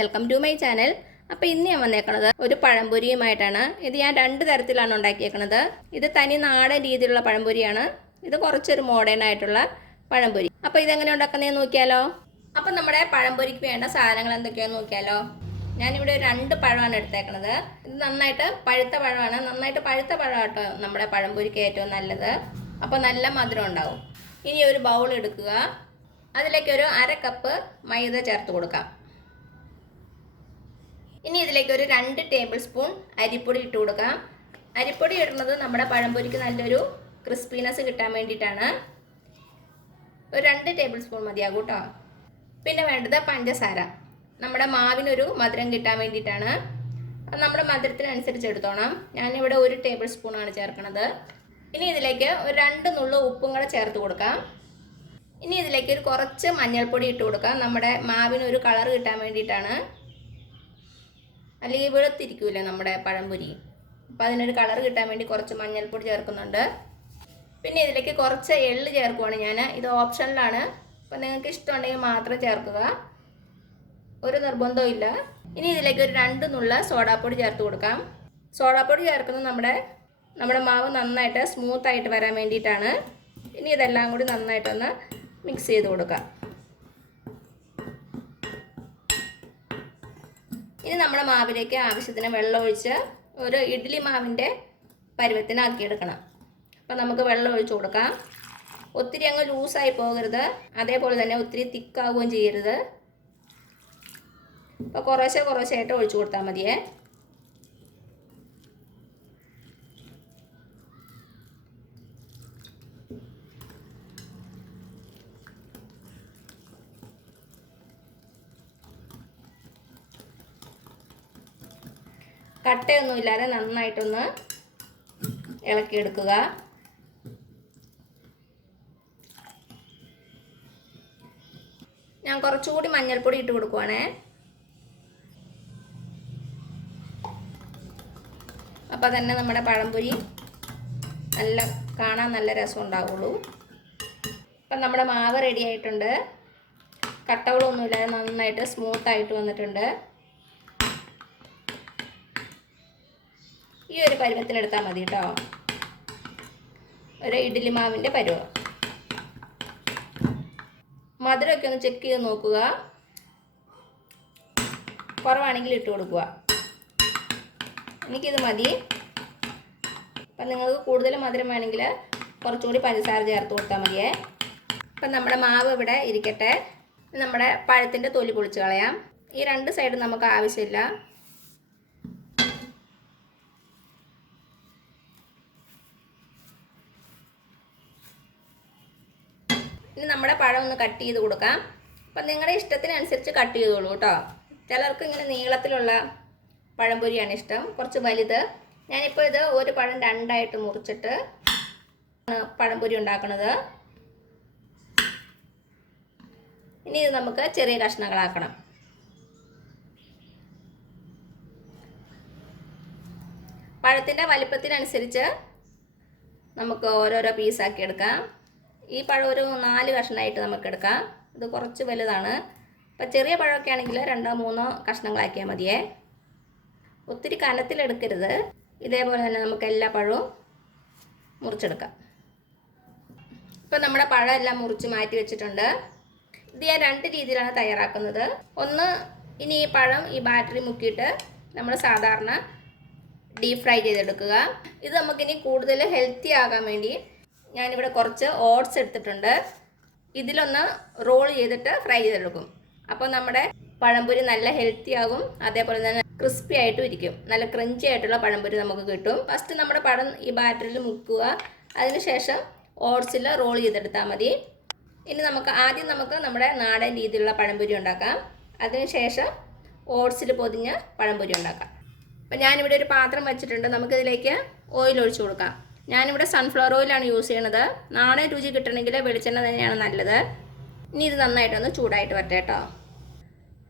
Welcome to my channel. അപ്പോൾ ഇന്ന് ഞാൻ വന്നേക്കുന്നത് ഒരു പഴംപൊരിയുമായിട്ടാണ്. ഇത് ഞാൻ രണ്ട് തരത്തിലാണ് ഉണ്ടാക്കിയേക്കുന്നത്. ഇത് തനി നാടൻ രീതിയിലുള്ള പഴംപൊരിയാണ്. ഇത് കുറച്ചൊരു മോഡേൺ ആയിട്ടുള്ള പഴംപൊരി. അപ്പോൾ ഇതെങ്ങനെ ഉണ്ടാക്കുന്നതെന്ന് നോക്കിയാലോ. അപ്പോൾ നമ്മുടെ പഴംപൊരിക്ക് വേണ്ട സാധനങ്ങൾ എന്തൊക്കെയാണെന്ന് നോക്കിയാലോ. ഞാനിവിടെ രണ്ട് പഴമാണ് എടുത്തേക്കുന്നത്. ഇത് നന്നായിട്ട് പഴുത്ത പഴമാണ്. നന്നായിട്ട് പഴുത്ത പഴമാട്ടോ നമ്മുടെ പഴംപൊരിക്ക് ഏറ്റവും നല്ലത്. അപ്പോൾ നല്ല മധുരം ഉണ്ടാവും. ഇനി ഒരു ബൗൾ എടുക്കുക. അതിലേക്ക് ഒരു അര കപ്പ് മൈദ ചേർത്ത് കൊടുക്കാം. ഇനി ഇതിലേക്ക് ഒരു 2 ടേബിൾ സ്പൂൺ അരിപ്പൊടി ഇട്ട് കൊടുക്കാം. അരിപ്പൊടി ഇടുന്നത് നമ്മുടെ പഴംപൊരിക്ക് നല്ലൊരു ക്രിസ്പിനെസ് കിട്ടാൻ വേണ്ടിയിട്ടാണ്. ഒരു 2 ടേബിൾ സ്പൂൺ മതിയാകും കേട്ടോ. പിന്നെ വേണ്ടത് പഞ്ചസാര. നമ്മുടെ മാവിനൊരു മധുരം കിട്ടാൻ വേണ്ടിയിട്ടാണ്. നമ്മുടെ മധുരത്തിനനുസരിച്ച് എടുത്തോണം. ഞാനിവിടെ 1 ടേബിൾ സ്പൂണാണ് ചേർക്കുന്നത്. ഇനി ഇതിലേക്ക് ഒരു 2 നുള്ളു ഉപ്പും കൂടെ ചേർത്ത് കൊടുക്കാം. ഇനി ഇതിലേക്ക് ഒരു കുറച്ച് മഞ്ഞൾപ്പൊടി ഇട്ട് കൊടുക്കാം. നമ്മുടെ മാവിനൊരു കളർ കിട്ടാൻ വേണ്ടിയിട്ടാണ്. അല്ലെങ്കിൽ വെളുത്തിരിക്കൂലേ നമ്മുടെ പഴംപൊരി. അപ്പോൾ അതിനൊരു കളർ കിട്ടാൻ വേണ്ടി കുറച്ച് മഞ്ഞൾപ്പൊടി ചേർക്കുന്നുണ്ട്. പിന്നെ ഇതിലേക്ക് കുറച്ച് എള്ള് ചേർക്കുവാണ് ഞാൻ. ഇത് ഓപ്ഷനിലാണ്. അപ്പോൾ നിങ്ങൾക്ക് ഇഷ്ടമുണ്ടെങ്കിൽ മാത്രം ചേർക്കുക, ഒരു നിർബന്ധവും ഇല്ല. ഇനി ഇതിലേക്ക് ഒരു 2 നുള്ള സോഡാപ്പൊടി ചേർത്ത് കൊടുക്കാം. സോഡാപ്പൊടി ചേർക്കുന്നത് നമ്മുടെ മാവ് നന്നായിട്ട് സ്മൂത്തായിട്ട് വരാൻ വേണ്ടിയിട്ടാണ്. ഇനി ഇതെല്ലാം കൂടി നന്നായിട്ടൊന്ന് മിക്സ് ചെയ്ത് കൊടുക്കാം. ഇനി നമ്മുടെ മാവിലേക്ക് ആവശ്യത്തിന് വെള്ളം ഒഴിച്ച് ഒരു ഇഡ്ഡലി മാവിൻ്റെ പരുവത്തിനാക്കിയെടുക്കണം. അപ്പോൾ നമുക്ക് വെള്ളം ഒഴിച്ച് കൊടുക്കാം. ഒത്തിരി അങ്ങ് ലൂസായി പോകരുത്, അതേപോലെ തന്നെ ഒത്തിരി തിക്കാവുകയും ചെയ്യരുത്. അപ്പോൾ കുറേശ്ശായിട്ട് ഒഴിച്ചു കൊടുത്താൽ മതിയേ. കട്ടയൊന്നുമില്ലാതെ നന്നായിട്ടൊന്ന് ഇളക്കിയെടുക്കുക. ഞാൻ കുറച്ചുകൂടി മഞ്ഞൾപ്പൊടി ഇട്ട് കൊടുക്കുവാണേ. അപ്പോൾ തന്നെ നമ്മുടെ പഴംപൊരി കാണാൻ നല്ല രസം ഉണ്ടാവുള്ളൂ. അപ്പം നമ്മുടെ മാവ് റെഡി ആയിട്ടുണ്ട്. കട്ടകളൊന്നുമില്ലാതെ നന്നായിട്ട് സ്മൂത്തായിട്ട് വന്നിട്ടുണ്ട്. ഈ ഒരു പരുവത്തിനെടുത്താൽ മതി കേട്ടോ. ഒരു ഇഡ്ഡലി മാവിൻ്റെ പരുവം. മധുരമൊക്കെ ഒന്ന് ചെക്ക് ചെയ്ത് നോക്കുക. കുറവാണെങ്കിൽ ഇട്ട് കൊടുക്കുക. എനിക്കിത് മതി. അപ്പം നിങ്ങൾക്ക് കൂടുതൽ മധുരം വേണമെങ്കിൽ കുറച്ചുകൂടി പഞ്ചസാര ചേർത്ത് കൊടുത്താൽ മതിയേ. അപ്പം നമ്മുടെ മാവ് ഇവിടെ ഇരിക്കട്ടെ. നമ്മുടെ പഴത്തിൻ്റെ തൊലി പൊളിച്ച് കളയാം. ഈ 2 സൈഡും നമുക്ക് ആവശ്യമില്ല. ഇനി നമ്മുടെ പഴം ഒന്ന് കട്ട് ചെയ്ത് കൊടുക്കാം. അപ്പം നിങ്ങളുടെ ഇഷ്ടത്തിനനുസരിച്ച് കട്ട് ചെയ്തോളൂ കേട്ടോ. ചിലർക്ക് ഇങ്ങനെ നീളത്തിലുള്ള പഴംപൊരിയാണ് ഇഷ്ടം, കുറച്ച് വലുത്. ഞാനിപ്പോൾ ഇത് ഒരു പഴം 2ആയിട്ട് മുറിച്ചിട്ട് പഴംപൊരി ഉണ്ടാക്കുന്നത്. ഇനി ഇത് നമുക്ക് ചെറിയ കഷ്ണങ്ങളാക്കണം. പഴത്തിൻ്റെ വലിപ്പത്തിനനുസരിച്ച് നമുക്ക് ഓരോരോ പീസാക്കി എടുക്കാം. ഈ പഴം ഒരു 4 കഷ്ണമായിട്ട് നമുക്ക് എടുക്കാം. ഇത് കുറച്ച് വലുതാണ്. അപ്പം ചെറിയ പഴമൊക്കെ ആണെങ്കിൽ 2-3 കഷ്ണങ്ങളാക്കിയാൽ മതിയേ. ഒത്തിരി കനത്തിലെടുക്കരുത്. ഇതേപോലെ തന്നെ നമുക്ക് എല്ലാ പഴവും മുറിച്ചെടുക്കാം. ഇപ്പം നമ്മുടെ പഴം എല്ലാം മുറിച്ച് മാറ്റി വെച്ചിട്ടുണ്ട്. ഇത് ഞാൻ 2 രീതിയിലാണ് തയ്യാറാക്കുന്നത്. ഒന്ന്, ഇനി ഈ പഴം ഈ ബാറ്ററി മുക്കിയിട്ട് നമ്മൾ സാധാരണ ഡീപ് ഫ്രൈ ചെയ്തെടുക്കുക. ഇത് നമുക്കിനി കൂടുതൽ ഹെൽത്തി ആകാൻ വേണ്ടി ഞാനിവിടെ കുറച്ച് ഓട്സ് എടുത്തിട്ടുണ്ട്. ഇതിലൊന്ന് റോൾ ചെയ്തിട്ട് ഫ്രൈ ചെയ്തെടുക്കും. അപ്പോൾ നമ്മുടെ പഴംപൊരി നല്ല ഹെൽത്തി ആകും, അതേപോലെ തന്നെ ക്രിസ്പി ആയിട്ടും ഇരിക്കും. നല്ല ക്രഞ്ചി ആയിട്ടുള്ള പഴംപൊരി നമുക്ക് കിട്ടും. ഫസ്റ്റ് നമ്മുടെ പഴം ഈ ബാറ്ററിൽ മുക്കുക. അതിനുശേഷം ഓട്സിൽ റോൾ ചെയ്തെടുത്താൽ മതി. ഇനി ആദ്യം നമുക്ക് നമ്മുടെ നാടൻ രീതിയിലുള്ള പഴംപൊരി ഉണ്ടാക്കാം. അതിനുശേഷം ഓട്സിൽ പൊതിഞ്ഞ് പഴംപൊരി ഉണ്ടാക്കാം. അപ്പോൾ ഞാനിവിടെ ഒരു പാത്രം വെച്ചിട്ടുണ്ട്. നമുക്കിതിലേക്ക് ഓയിൽ ഒഴിച്ചു കൊടുക്കാം. ഞാനിവിടെ സൺഫ്ലവർ ഓയിലാണ് യൂസ് ചെയ്യണത്. നാടൻ രുചി കിട്ടണമെങ്കിൽ വെളിച്ചെണ്ണ തന്നെയാണ് നല്ലത്. ഇനി ഇത് നന്നായിട്ടൊന്ന് ചൂടായിട്ട് വരട്ടെ കേട്ടോ.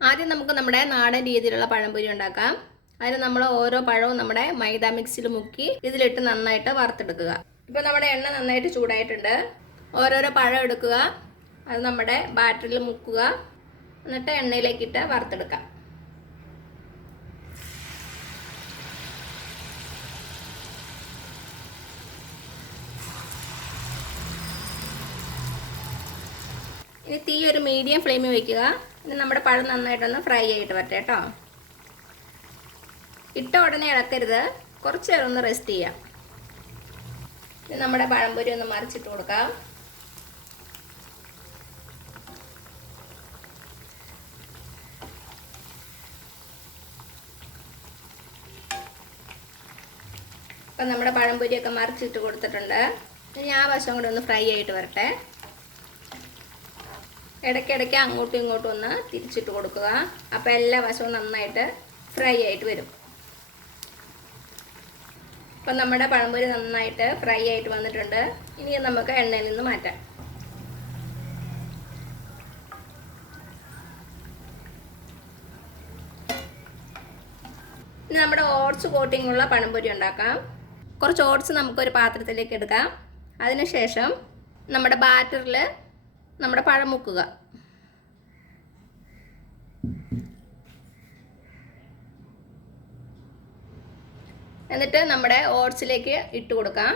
ആദ്യം നമുക്ക് നമ്മുടെ നാടൻ രീതിയിലുള്ള പഴംപൊരി ഉണ്ടാക്കാം. അതിന് നമ്മൾ ഓരോ പഴവും നമ്മുടെ മൈദ മിക്സിൽ മുക്കി ഇതിലിട്ട് നന്നായിട്ട് വറുത്തെടുക്കുക. ഇപ്പോൾ നമ്മുടെ എണ്ണ നന്നായിട്ട് ചൂടായിട്ടുണ്ട്. ഓരോരോ പഴം എടുക്കുക, അത് നമ്മുടെ ബാറ്ററിൽ മുക്കുക, എന്നിട്ട് എണ്ണയിലേക്കിട്ട് വറുത്തെടുക്കാം. ഇനി തീ ഒരു മീഡിയം ഫ്ലെയിമിൽ വയ്ക്കുക. ഇനി നമ്മുടെ പഴം നന്നായിട്ടൊന്ന് ഫ്രൈ ആയിട്ട് വരട്ടെ കേട്ടോ. ഇട്ട ഉടനെ ഇളക്കരുത്, കുറച്ച് നേരം ഒന്ന് റെസ്റ്റ് ചെയ്യാം. ഇനി നമ്മുടെ പഴംപൊരി ഒന്ന് മറിച്ചിട്ട് കൊടുക്കാം. അപ്പം നമ്മുടെ പഴംപൊരിയൊക്കെ മറിച്ചിട്ട് കൊടുത്തിട്ടുണ്ട്. ഇനി ആ വശം കൂടെ ഒന്ന് ഫ്രൈ ആയിട്ട് വരട്ടെ. ഇടയ്ക്കിടയ്ക്ക് അങ്ങോട്ടും ഇങ്ങോട്ടും ഒന്ന് തിരിച്ചിട്ട് കൊടുക്കുക. അപ്പോൾ എല്ലാ വശവും നന്നായിട്ട് ഫ്രൈ ആയിട്ട് വരും. അപ്പം നമ്മുടെ പഴംപൊരി നന്നായിട്ട് ഫ്രൈ ആയിട്ട് വന്നിട്ടുണ്ട്. ഇനി നമുക്ക് എണ്ണയിൽ നിന്ന് മാറ്റാം. ഇനി നമ്മുടെ ഓട്സ് കോട്ടിങ്ങുള്ള പഴംപൊരി ഉണ്ടാക്കാം. കുറച്ച് ഓട്സ് നമുക്കൊരു പാത്രത്തിലേക്ക് എടുക്കാം. അതിനുശേഷം നമ്മുടെ ബാറ്ററിൽ നമ്മുടെ പഴം മുക്കുക. എന്നിട്ട് നമ്മുടെ ഓട്സിലേക്ക് ഇട്ട് കൊടുക്കാം.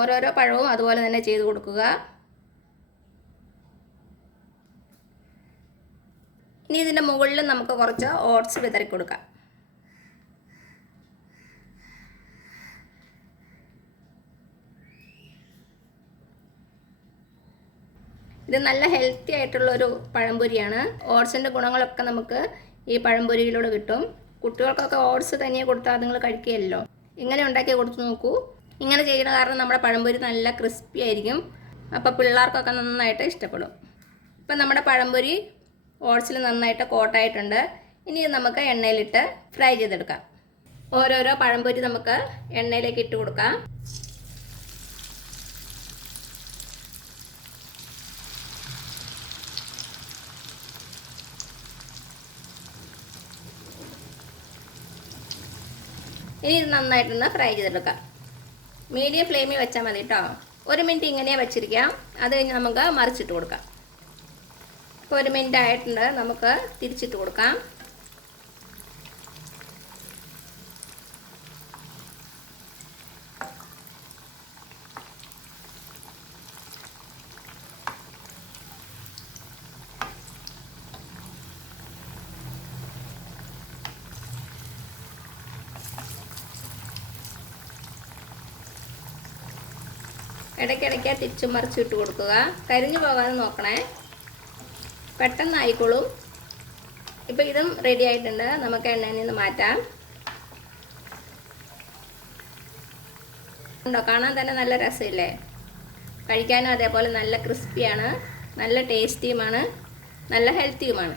ഓരോരോ പഴവും അതുപോലെ തന്നെ ചെയ്ത് കൊടുക്കുക. ഇനി ഇതിൻ്റെ മുകളിൽ നമുക്ക് കുറച്ച് ഓട്സ് വിതറി കൊടുക്കാം. ഇത് നല്ല ഹെൽത്തി ആയിട്ടുള്ളൊരു പഴംപൊരിയാണ്. ഓട്സിൻ്റെ ഗുണങ്ങളൊക്കെ നമുക്ക് ഈ പഴംപൊരിയിലൂടെ കിട്ടും. കുട്ടികൾക്കൊക്കെ ഓട്സ് തനിയെ കൊടുത്താൽ നിങ്ങൾ കഴിക്കുകയല്ലോ. ഇങ്ങനെ ഉണ്ടാക്കി കൊടുത്തു നോക്കൂ. ഇങ്ങനെ ചെയ്യുന്ന കാരണം നമ്മുടെ പഴംപൊരി നല്ല ക്രിസ്പി ആയിരിക്കും. അപ്പോൾ പിള്ളേർക്കൊക്കെ നന്നായിട്ട് ഇഷ്ടപ്പെടും. ഇപ്പം നമ്മുടെ പഴംപൊരി ഓട്സിൽ നന്നായിട്ട് കോട്ടായിട്ടുണ്ട്. ഇനി നമുക്ക് എണ്ണയിലിട്ട് ഫ്രൈ ചെയ്തെടുക്കാം. ഓരോരോ പഴംപൊരി നമുക്ക് എണ്ണയിലേക്ക് ഇട്ട് കൊടുക്കാം. ഇനി ഇത് നന്നായിട്ടൊന്ന് ഫ്രൈ ചെയ്തെടുക്കാം. മീഡിയം ഫ്ലെയിമിൽ വെച്ചാൽ മതി കേട്ടോ. 1 മിനിറ്റ് ഇങ്ങനെ വെച്ചിരിക്കാം. അത് കഴിഞ്ഞ് നമുക്ക് മറിച്ചിട്ട് കൊടുക്കാം. ഇപ്പോൾ 1 മിനിറ്റ് ആയിട്ടുണ്ട്. നമുക്ക് തിരിച്ചിട്ട് കൊടുക്കാം. ഇടയ്ക്കിടയ്ക്ക് തിരിച്ചും മറിച്ചിട്ട് കൊടുക്കുക. കരിഞ്ഞു പോകാതെ നോക്കണേ. പെട്ടെന്ന് ആയിക്കോളും. ഇപ്പോൾ ഇതും റെഡി ആയിട്ടുണ്ട്. നമുക്ക് എണ്ണയിൽ നിന്ന് മാറ്റാം. ഉണ്ടോ, കാണാൻ തന്നെ നല്ല രസമില്ലേ? കഴിക്കാനും അതേപോലെ നല്ല ക്രിസ്പിയാണ്, നല്ല ടേസ്റ്റിയുമാണ്, നല്ല ഹെൽത്തിയുമാണ്.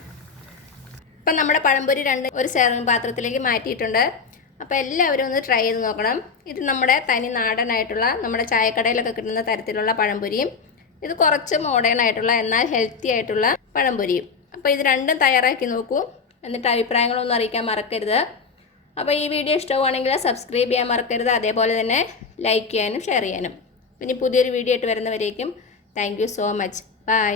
ഇപ്പം നമ്മുടെ പഴംപൊരി ഒരു സെർവിങ് പാത്രത്തിലേക്ക് മാറ്റിയിട്ടുണ്ട്. അപ്പോൾ എല്ലാവരും ഒന്ന് ട്രൈ ചെയ്ത് നോക്കണം. ഇത് നമ്മുടെ തനി നാടനായിട്ടുള്ള നമ്മുടെ ചായക്കടയിലൊക്കെ കിട്ടുന്ന തരത്തിലുള്ള പഴംപൊരിയും ഇത് കുറച്ച് മോഡേൺ ആയിട്ടുള്ള എന്നാൽ ഹെൽത്തി ആയിട്ടുള്ള പഴംപൊരിയും. അപ്പോൾ ഇത് രണ്ടും തയ്യാറാക്കി നോക്കൂ. എന്നിട്ട് അഭിപ്രായങ്ങളൊന്നും അറിയിക്കാൻ മറക്കരുത്. അപ്പോൾ ഈ വീഡിയോ ഇഷ്ടമാണെങ്കിൽ സബ്സ്ക്രൈബ് ചെയ്യാൻ മറക്കരുത്. അതേപോലെ തന്നെ ലൈക്ക് ചെയ്യാനും ഷെയർ ചെയ്യാനും. ഇനി പുതിയൊരു വീഡിയോ ആയിട്ട് വരുന്നവരേക്കും thank you so much. By.